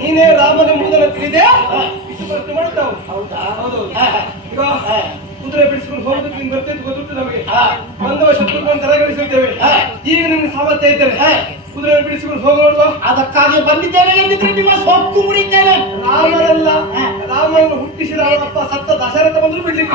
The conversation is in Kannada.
ನೀನೇ ರಾಮನೆಂಬುದನ್ನು ತಿಳಿದೆ ಇಷ್ಟು ಪ್ರಶ್ನೆ ಮಾಡ್ತಾವು. ಹೌದು ಈಗ ಕುದುರೆ ಬಿಡಿಸಿಕೊಂಡು ಹೋಗುದು ನೀನು ಬರ್ತೇನೆ ಗೊತ್ತುಂಟು ನಮಗೆ. ಬಂದವ ಶತ್ರುಗಳನ್ನು ತರಗಳಿಸಿದ್ದೇವೆ. ಈಗ ನಿನ್ನ ಸಾಮರ್ಥ್ಯ ಇದ್ದೇನೆ ಕುದುರೆ ಬಿಡಿಸಿಕೊಂಡು ಹೋಗೋಣ. ಅದಕ್ಕಾಗಿ ಬಂದಿದ್ದೇನೆ ಎಂದಿದ್ರೆ ನಿಮ್ಮ ಸೊಕ್ಕು ಮುಡಿದ್ದೇನೆ. ರಾಮನಲ್ಲ, ರಾಮನನ್ನು ಹುಟ್ಟಿಸಿದ ಅಪ್ಪ ಸತ್ತ ದಶರಥ ಬಂದ್ರು ಬಿಡ್ಲಿಕ್ಕೆ